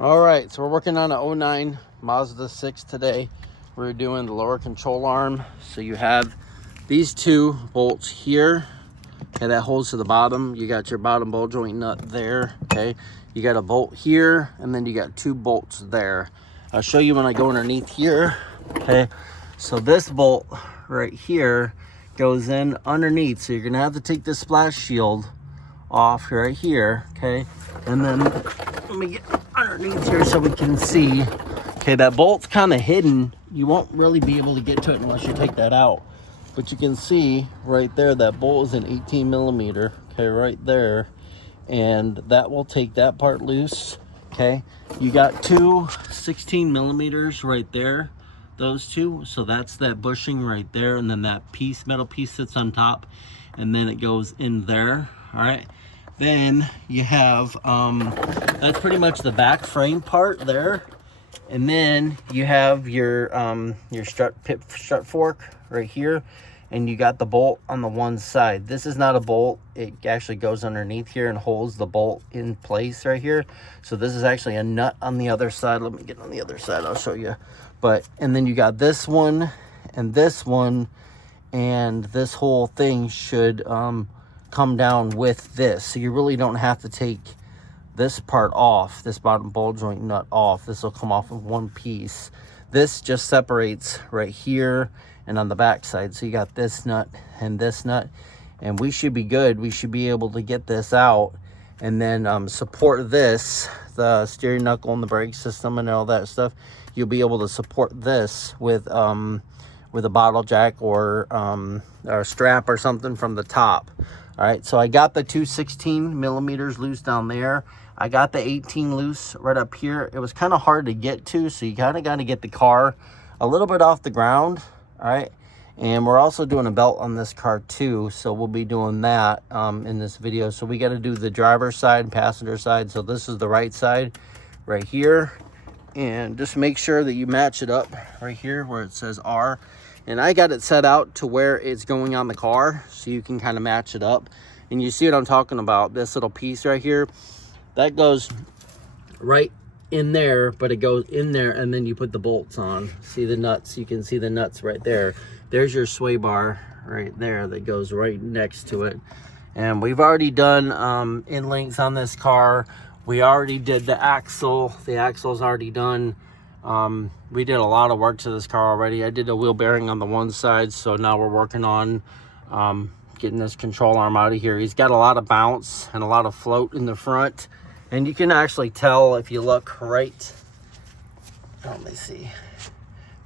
All right, so we're working on a 09 Mazda 6 today. We're doing the lower control arm. So you have these two bolts here, okay, that holds to the bottom. You got your bottom ball joint nut there, okay. You got a bolt here, and then you got two bolts there. I'll show you when I go underneath here, okay. So this bolt right here goes in underneath. So you're gonna have to take this splash shield off right here, okay. And then let me get underneath here so we can see. Okay, that bolt's kind of hidden. You won't really be able to get to it unless you take that out. But you can see right there, that bolt is an 18 millimeter, okay, right there. And that will take that part loose, okay. You got two 16 millimeters right there, those two. So that's that bushing right there. And then that piece, metal piece sits on top. And then it goes in there, all right. Then you have, that's pretty much the back frame part there. And then you have your strut fork right here. And you got the bolt on the one side. This is not a bolt. It actually goes underneath here and holds the bolt in place right here. So this is actually a nut on the other side. Let me get on the other side, I'll show you. And then you got this one, and this whole thing should, come down with this. So you really don't have to take this part off, this bottom ball joint nut off. This will come off in one piece. This just separates right here and on the back side. So you got this nut, and we should be good. We should be able to get this out and then support this, the steering knuckle and the brake system and all that stuff. You'll be able to support this with a bottle jack or a strap or something from the top. All right, so I got the two 16 millimeters loose down there. I got the 18 loose right up here. It was kind of hard to get to, so you kind of got to get the car a little bit off the ground, all right? And we're also doing a belt on this car too, so we'll be doing that in this video. So we got to do the driver's side and passenger side. So this is the right side right here. And just make sure that you match it up right here where it says R. And I got it set out to where it's going on the car, so you can kind of match it up. And you see what I'm talking about, this little piece right here, that goes right in there, but it goes in there, and then you put the bolts on. See the nuts, you can see the nuts right there. There's your sway bar right there that goes right next to it. And we've already done in-links on this car. We already did the axle. The axle's already done. We did a lot of work to this car already. I did a wheel bearing on the one side, so now we're working on getting this control arm out of here. He's got a lot of bounce and a lot of float in the front, and you can actually tell if you look right, let me see,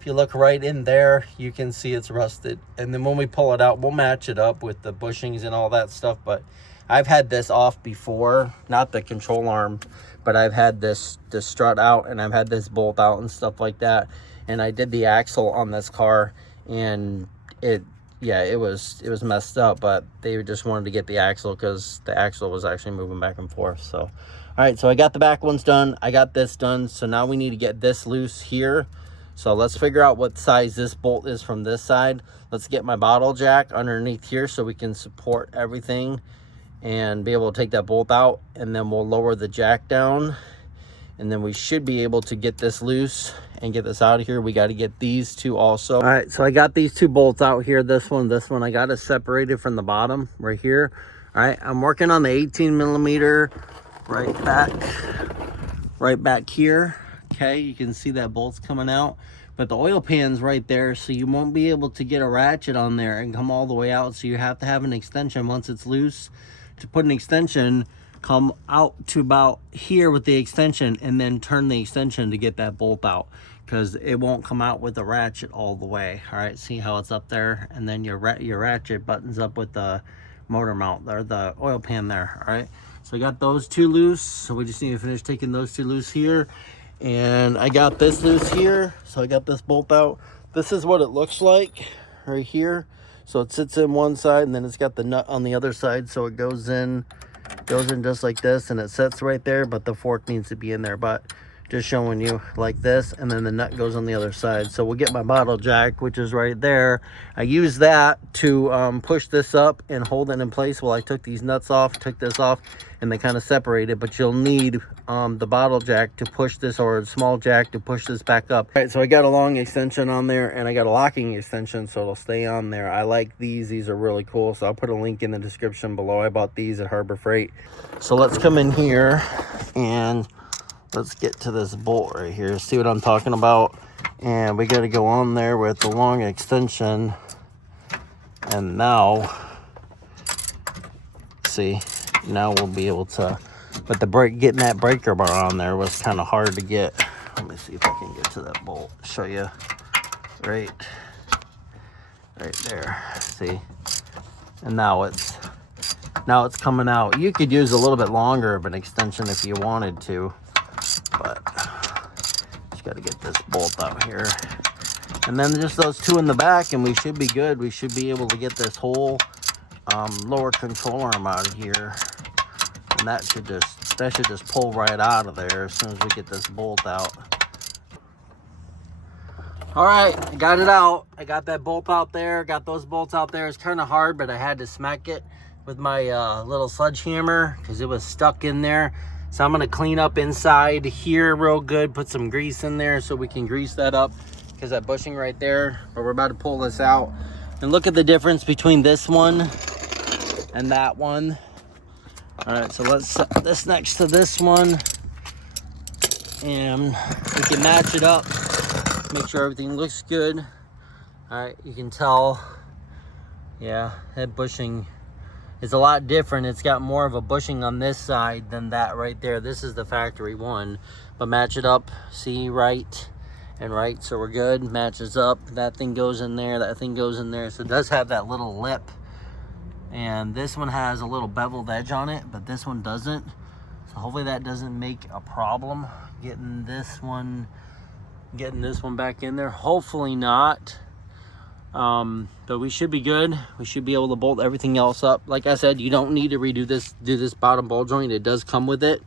if you look right in there, you can see it's rusted. And then when we pull it out, we'll match it up with the bushings and all that stuff. But I've had this off before, not the control arm, but I've had this strut out, and I've had this bolt out and stuff like that. And I did the axle on this car, and it was messed up, but they just wanted to get the axle because the axle was actually moving back and forth. So, all right, so I got the back ones done. I got this done. So now we need to get this loose here. So let's figure out what size this bolt is from this side. Let's get my bottle jack underneath here so we can support everything and be able to take that bolt out, and then we'll lower the jack down, and then we should be able to get this loose and get this out of here. We got to get these two also. All right, so I got these two bolts out here, this one, I got it separated from the bottom right here. All right, I'm working on the 18 millimeter right back here. Okay, you can see that bolt's coming out, but the oil pan's right there, so you won't be able to get a ratchet on there and come all the way out. So you have to have an extension once it's loose. To put an extension, come out to about here with the extension, and then turn the extension to get that bolt out, because it won't come out with the ratchet all the way. All right, see how it's up there, and then your ratchet buttons up with the motor mount or the oil pan there. All right, so I got those two loose, so we just need to finish taking those two loose here. And I got this loose here, so I got this bolt out. This is what it looks like right here. So it sits in one side, and then it's got the nut on the other side, so it goes in just like this, and it sits right there, but the fork needs to be in there. But just showing you like this, and then the nut goes on the other side. So we'll get my bottle jack, which is right there. I use that to push this up and hold it in place while I took these nuts off, took this off, and they kind of separated. But you'll need the bottle jack to push this, or a small jack to push this back up. All right, so I got a long extension on there, and I got a locking extension, so it'll stay on there. I like these are really cool, so I'll put a link in the description below. I bought these at Harbor Freight. So let's come in here and let's get to this bolt right here, see what I'm talking about. And we got to go on there with the long extension, and now see, now we'll be able to. But the brake, getting that breaker bar on there was kind of hard to get. Let me see if I can get to that bolt, show you. Right there, see. And now it's coming out. You could use a little bit longer of an extension if you wanted to, but just got to get this bolt out here. And then just those two in the back, and we should be good. We should be able to get this whole lower control arm out of here. And that should just pull right out of there as soon as we get this bolt out. All right, I got it out. I got that bolt out there, got those bolts out there. It's kind of hard, but I had to smack it with my little sledgehammer because it was stuck in there. So I'm gonna clean up inside here real good, put some grease in there so we can grease that up, because that bushing right there. But we're about to pull this out. And look at the difference between this one and that one. All right, so let's set this next to this one, and we can match it up, make sure everything looks good. All right, you can tell, yeah, that bushing is a lot different. It's got more of a bushing on this side than that right there. This is the factory one, but match it up, see, right and right, so we're good. Matches up, that thing goes in there, that thing goes in there. So it does have that little lip. And this one has a little beveled edge on it, but this one doesn't. So hopefully that doesn't make a problem getting this one back in there. Hopefully not. But we should be good. We should be able to bolt everything else up. Like I said, you don't need to redo this, do this bottom ball joint. It does come with it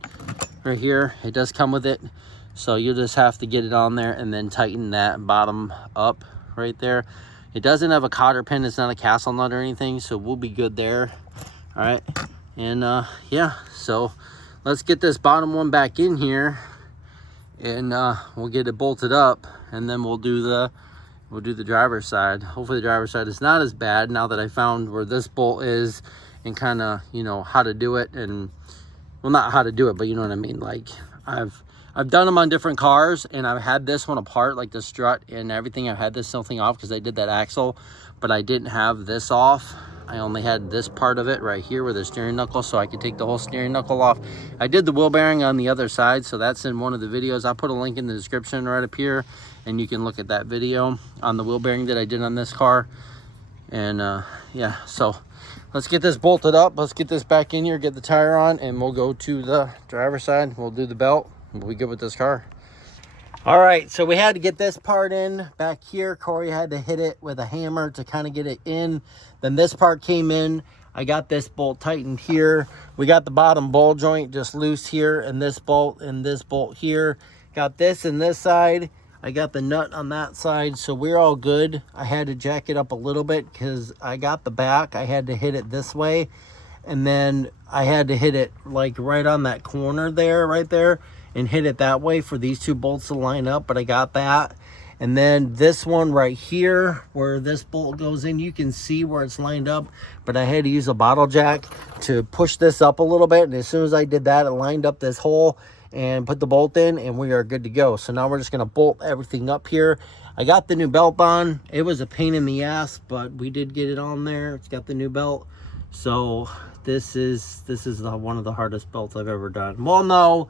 right here. It does come with it. So you'll just have to get it on there and then tighten that bottom up right there. It doesn't have a cotter pin. It's not a castle nut or anything, so we'll be good there. All right, and yeah, so let's get this bottom one back in here, and we'll get it bolted up, and then we'll do the driver's side. Hopefully the driver's side is not as bad now that I found where this bolt is, and kind of, you know, how to do it. And well, not how to do it, but you know what I mean. Like I've done them on different cars, and I've had this one apart, like the strut and everything. I've had this thing off because I did that axle, but I didn't have this off. I only had this part of it right here with the steering knuckle, so I could take the whole steering knuckle off. I did the wheel bearing on the other side, so that's in one of the videos. I'll put a link in the description right up here, and you can look at that video on the wheel bearing that I did on this car. And yeah, so let's get this bolted up. Let's get this back in here, get the tire on, and we'll go to the driver's side. We'll do the belt. We'll be good with this car. All right, so we had to get this part in back here. Corey had to hit it with a hammer to kind of get it in. Then this part came in. I got this bolt tightened here. We got the bottom ball joint just loose here, and this bolt here. Got this in this side. I got the nut on that side, so we're all good. I had to jack it up a little bit because I got the back. I had to hit it this way, and then I had to hit it like right on that corner there, right there, and hit it that way for these two bolts to line up. But I got that. And then this one right here where this bolt goes in, you can see where it's lined up, but I had to use a bottle jack to push this up a little bit. And as soon as I did that, it lined up this hole and put the bolt in, and we are good to go. So now we're just gonna bolt everything up here. I got the new belt on. It was a pain in the ass, but we did get it on there. It's got the new belt. So this is one of the hardest belts I've ever done. Well, no,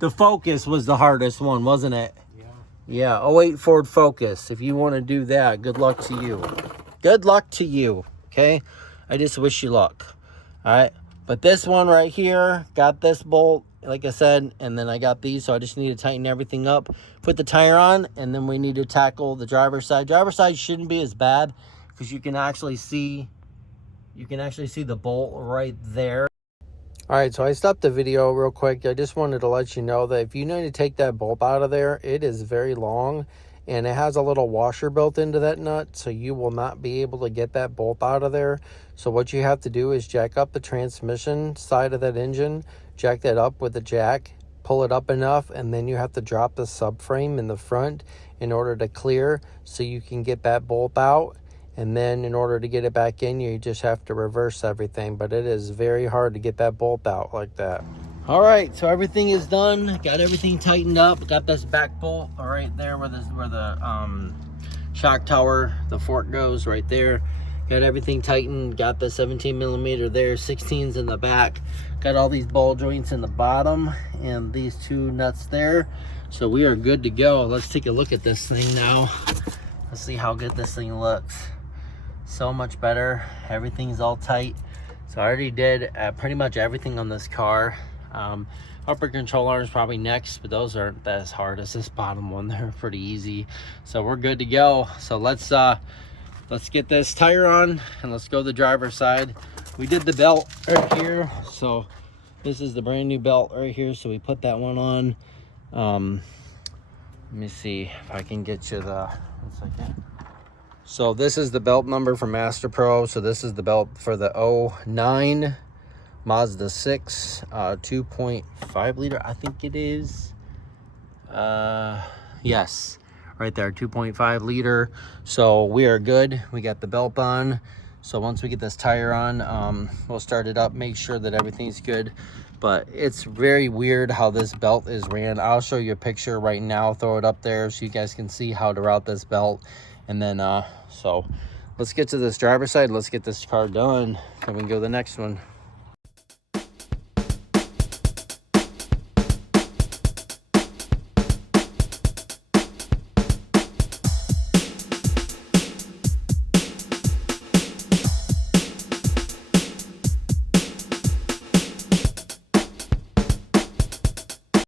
the Focus was the hardest one, wasn't it? Yeah, 08 Ford Focus. If you want to do that, good luck to you. Good luck to you, okay? I just wish you luck, all right? But this one right here, got this bolt, like I said, and then I got these, so I just need to tighten everything up, put the tire on, and then we need to tackle the driver's side. Driver's side shouldn't be as bad because you can actually see the bolt right there. All right, so I stopped the video real quick. I just wanted to let you know that if you need to take that bolt out of there, it is very long and it has a little washer built into that nut, so you will not be able to get that bolt out of there. So what you have to do is jack up the transmission side of that engine, jack that up with the jack, pull it up enough, and then you have to drop the subframe in the front in order to clear so you can get that bolt out. And then in order to get it back in, you just have to reverse everything. But it is very hard to get that bolt out like that. All right, so everything is done. Got everything tightened up. Got this back bolt right there where the shock tower, the fork goes right there. Got everything tightened. Got the 17 millimeter there, 16s in the back. Got all these ball joints in the bottom and these two nuts there. So we are good to go. Let's take a look at this thing now. Let's see how good this thing looks. So much better. Everything's all tight. So I already did pretty much everything on this car. Upper control arm is probably next, but those aren't as hard as this bottom one. They're pretty easy. So we're good to go. So let's get this tire on and let's go to the driver's side. We did the belt right here. So this is the brand new belt right here. So we put that one on. Let me see if I can get you the, 1 second. So this is the belt number for Master Pro. So this is the belt for the 09 Mazda 6, 2.5 liter, I think it is. Yes, right there, 2.5 liter. So we are good. We got the belt on. So once we get this tire on, we'll start it up, make sure that everything's good. But it's very weird how this belt is ran. I'll show you a picture right now, throw it up there so you guys can see how to route this belt. And then, so let's get to this driver's side. Let's get this car done, and we can go to the next one.